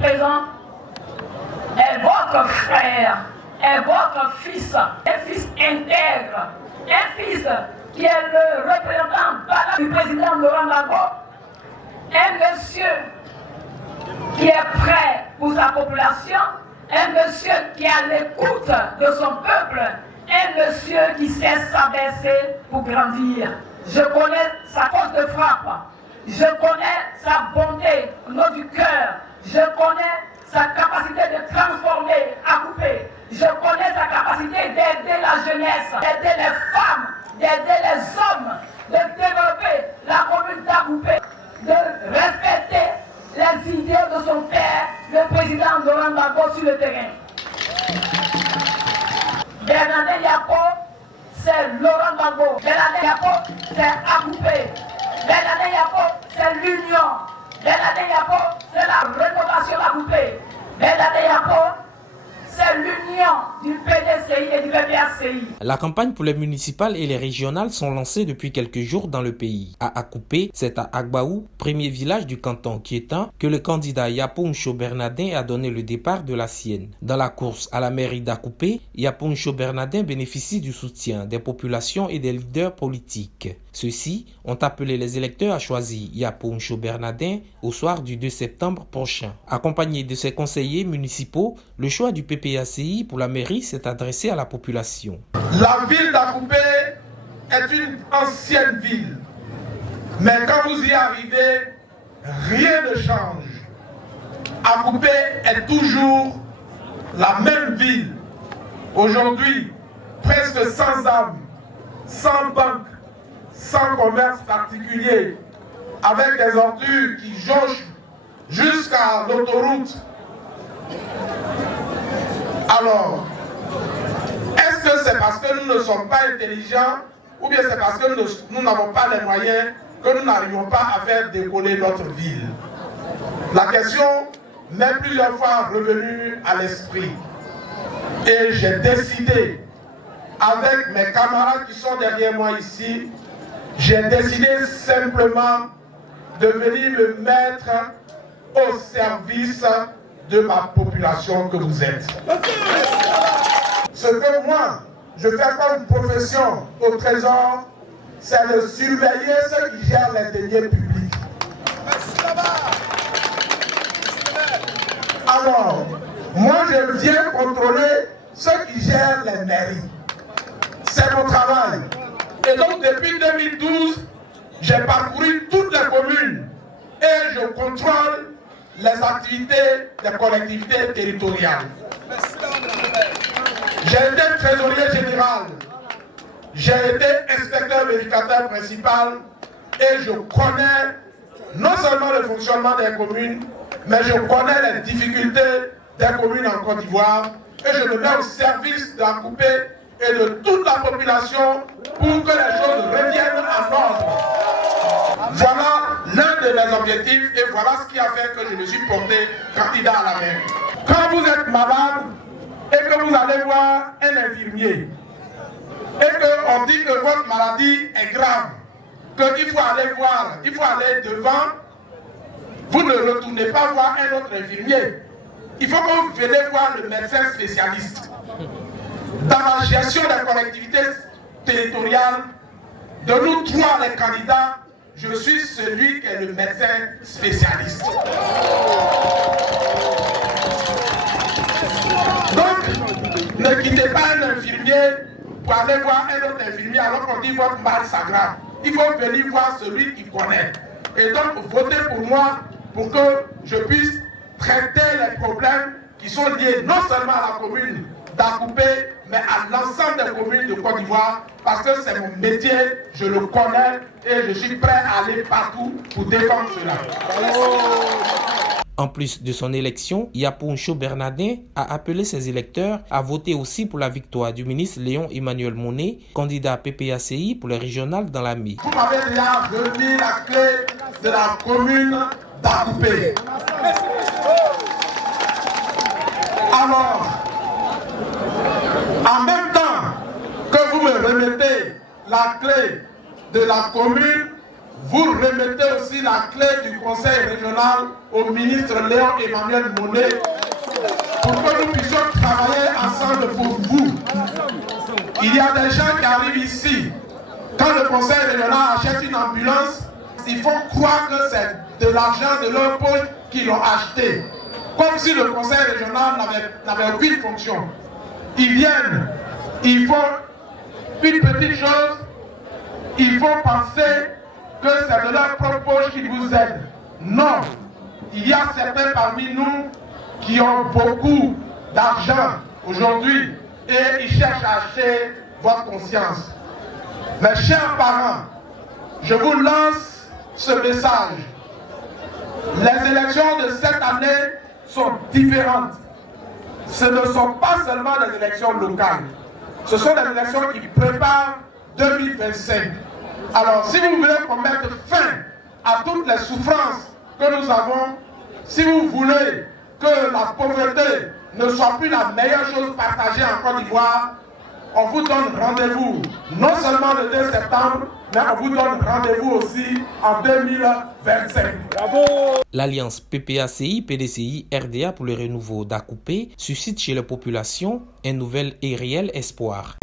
présent est votre frère, est votre fils, un fils intègre, un fils qui est le représentant valable du président Laurent Gbagbo, un monsieur qui est prêt pour sa population, un monsieur qui est à l'écoute de son peuple, un monsieur qui sait s'abaisser pour grandir. Je connais sa force de frappe, je connais sa bonté au nom du cœur, je connais sa capacité de transformer Akupé, je connais sa capacité d'aider la jeunesse, d'aider les femmes, d'aider les hommes, de développer la commune d'Akupé, de respecter les idées de son père, le président Laurent Gbagbo sur le terrain. Bernardin Yapo, c'est Laurent Gbagbo. Bernardin Yapo, c'est Akupé. Bernardin Yapo, c'est l'union. Bernardin Yapo, c'est la rénovation d'Akupé. Bernardin Yapo, c'est l'union du PDCI et du PPACI. La campagne pour les municipales et les régionales sont lancées depuis quelques jours dans le pays. À Akupé, c'est à Agbaou, premier village du canton Kiétan, que le candidat Yapo Bernardin a donné le départ de la sienne. Dans la course à la mairie d'Akupé, Yapo Bernardin bénéficie du soutien des populations et des leaders politiques. Ceux-ci ont appelé les électeurs à choisir Yapo Bernardin au soir du 2 septembre prochain. Accompagné de ses conseillers municipaux, le choix du PPACI pour la mairie s'est adressé à la population. La ville d'Akupé est une ancienne ville. Mais quand vous y arrivez, rien ne change. Akupé est toujours la même ville. Aujourd'hui, presque sans âme, sans banque, sans commerce particulier, avec des ordures qui jonchent jusqu'à l'autoroute. Alors, est-ce que c'est parce que nous ne sommes pas intelligents ou bien c'est parce que nous n'avons pas les moyens que nous n'arrivons pas à faire décoller notre ville? La question m'est plusieurs fois revenue à l'esprit et j'ai décidé, avec mes camarades qui sont derrière moi ici, j'ai décidé simplement de venir me mettre au service de ma population que vous êtes. Ce que moi, je fais comme profession au Trésor, c'est de surveiller ceux qui gèrent les deniers publics. Alors, moi je viens contrôler ceux qui gèrent les mairies. C'est mon travail. Et donc depuis 2012, j'ai parcouru toutes les communes et je contrôle les activités des collectivités territoriales. J'ai été trésorier général, j'ai été inspecteur vérificateur principal et je connais non seulement le fonctionnement des communes, mais je connais les difficultés des communes en Côte d'Ivoire et je me mets au service d'Akupé et de toute la population pour que les choses reviennent en ordre. Voilà l'un de mes objectifs et voilà ce qui a fait que je me suis porté candidat à la mairie. Quand vous êtes malade et que vous allez voir un infirmier et qu'on dit que votre maladie est grave, qu'il faut aller devant, vous ne retournez pas voir un autre infirmier. Il faut que vous veniez voir le médecin spécialiste. Dans la gestion des collectivités territoriales, de nous trois les candidats, je suis celui qui est le médecin spécialiste. Donc, ne quittez pas un infirmier pour aller voir un autre infirmier alors qu'on dit votre mal s'aggrave. Il faut venir voir celui qui connaît. Et donc, votez pour moi pour que je puisse traiter les problèmes qui sont liés non seulement à la commune d'Akupé, mais à l'ensemble des communes de Côte d'Ivoire, parce que c'est mon métier, je le connais et je suis prêt à aller partout pour défendre cela. En plus de son élection, Yapo Bernardin a appelé ses électeurs à voter aussi pour la victoire du ministre Léon Emmanuel Monet, candidat PPACI pour les régionales dans la MI. Vous m'avez déjà remis la clé de la commune d'Akupé. Alors, en même temps que vous me remettez la clé de la commune, vous remettez aussi la clé du conseil régional au ministre Léon Emmanuel Monnet pour que nous puissions travailler ensemble pour vous. Il y a des gens qui arrivent ici, quand le conseil régional achète une ambulance, ils font croire que c'est de l'argent de leur poche qu'ils l'ont acheté. Comme si le conseil régional n'avait aucune fonction. Ils viennent, ils font une petite chose, ils font penser que c'est de leur propre poche qu'ils vous aident. Non, il y a certains parmi nous qui ont beaucoup d'argent aujourd'hui et ils cherchent à acheter votre conscience. Mes chers parents, je vous lance ce message. Les élections de cette année sont différentes. Ce ne sont pas seulement des élections locales. Ce sont des élections qui préparent 2025. Alors, si vous voulez qu'on mette fin à toutes les souffrances que nous avons, si vous voulez que la pauvreté ne soit plus la meilleure chose partagée en Côte d'Ivoire, on vous donne rendez-vous non seulement le 2 septembre, mais on vous donne rendez-vous aussi en 2025. Bravo! L'alliance PPACI, PDCI, RDA pour le renouveau d'Akoupé suscite chez la population un nouvel et réel espoir.